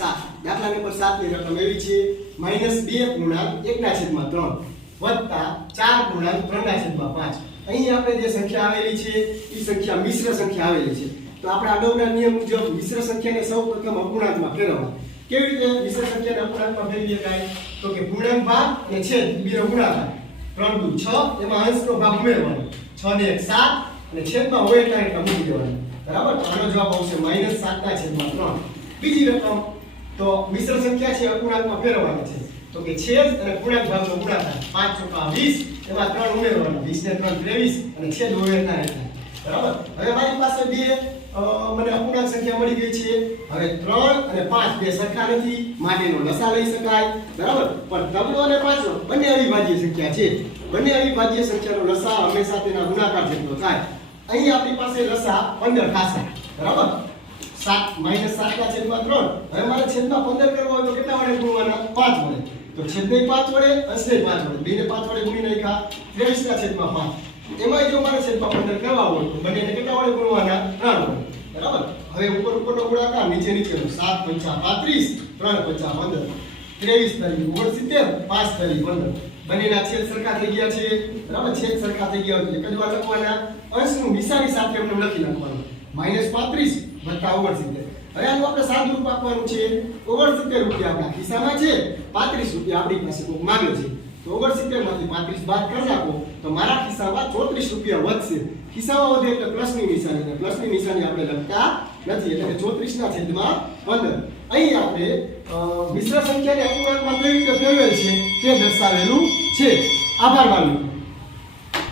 સાત. દાખલા નંબર સાતની રકમ એવી છે, માઇનસ બે પૂર્ણાંક એકના છેદમાં ત્રણ, વત્તા ચાર પૂર્ણાંક ત્રણના છેદમાં પાંચ. અહીં આપણે જે સંખ્યા આવેલી છે એ સંખ્યા મિશ્ર સંખ્યા આવેલી છે. તો આપણે અગાઉના નિયમ મુજબ મિશ્ર સંખ્યાને સૌ પ્રથમ અપૂર્ણાંકમાં ફેરવવા કેવી રીતે મિશ્ર સંખ્યાને અપૂર્ણાંકમાં ફેરવી શકાય તો કે પૂર્ણાંક ભાગ અને છેદ બીજો ગુણાકાર ત્રણ દુ છ, એમાં અંશનો ભાગ ઉમેરવાનો. છ ને એક સાત, અને છેદમાં હોય એટલે મૂકી દેવાનું. બરાબર? આનો જવાબ આવશે માઇનસ સાતના છેદમાં ત્રણ. બીજી રકમ તો મિશ્ર સંખ્યા છે, અપૂર્ણાંકમાં ફેરવવાની છે. તો કે છેદ અને પૂર્ણાંક ભાગનો ગુણાકાર પાંચ ચોકા વીસ, એમાં ત્રણ ઉમેરવાના. વીસ ને ત્રણ ત્રેવીસ અને છેદ ઉમેરતા એટલા બરાબર? હવે મારી પાસે બે મને અપૂર્ણાંક સંખ્યા મળી ગઈ છે. હવે ત્રણ અને પાંચ બે સરખા નથી. માટેનો લસા લઈ શકાય. બરાબર? પણ ત્રણ અને પાંચનો બંને અવિભાજ્ય સંખ્યા છે. બંને અવિભાજ્ય સંખ્યાનો લસા હંમેશા તેના ગુણાકાર જેટલો થાય. અહીં આપણી પાસે લસા પંદર થશે બરાબર? સાત માઇનસ સાતના છેદમાં ત્રણ. હવે મારે છેદમાં પંદર કરવા હોય તો કેટલા વડે ગુણવાના? પાંચ વડે. તો છેદને પાંચ વડે, અંશને પાંચ વડે. બેને પાંચ વડે ગુણી નાખ્યા. ત્રેવીસના છેદમાં પાંચ. એમાં જો મારે છેદમાં પંદર કરવા હોય, તો બંનેને કેટલા વડે ગુણવાના? ત્રણ બરાબર? હવે ઉપર ઉપરનો ગુણાકાર, નીચે નીચેનો. સાત પંચા પાંત્રીસ, ત્રણ પંચા પંદર. ત્રેવીસ તારીખ ઓગણસિત્તેર, પાંચ તારીખ પંદર. બંનેના છેદ સરખા થઈ ગયા છે. બરાબર? છેદ સરખા થઈ ગયા જ વાર લખવાના. અંશનું નિશાની સાથે એમને લખી નાખવાનું. માઇનસ પાંત્રીસ વત્તા ઓગણસિત્તેર. હવે આનું આપણે સાદું રૂપ આપવાનું છે. ઓગણસિત્તેર રૂપિયા આપણા ખિસ્સામાં છે. પાંત્રીસ રૂપિયા આપણી પાસે કોઈક માગ્યો છે. તો ઓગણસિત્તેરમાંથી પાંત્રીસ બાદ કરી નાખો. તો મારા ખિસ્સામાં ચોત્રીસ રૂપિયા વધશે. ખિસ્સામાં વધે એટલે પ્લસની નિશાની અને પ્લસની નિશાની આપણે લખતા નથી. એટલે કે ચોત્રીસના છેદમાં પંદર. અહીં આપણે મિશ્ર સંખ્યાને અપૂર્ણાંકમાં કેવી રીતે ફેરવેલ છે તે દર્શાવેલું છે. આભાર માનું.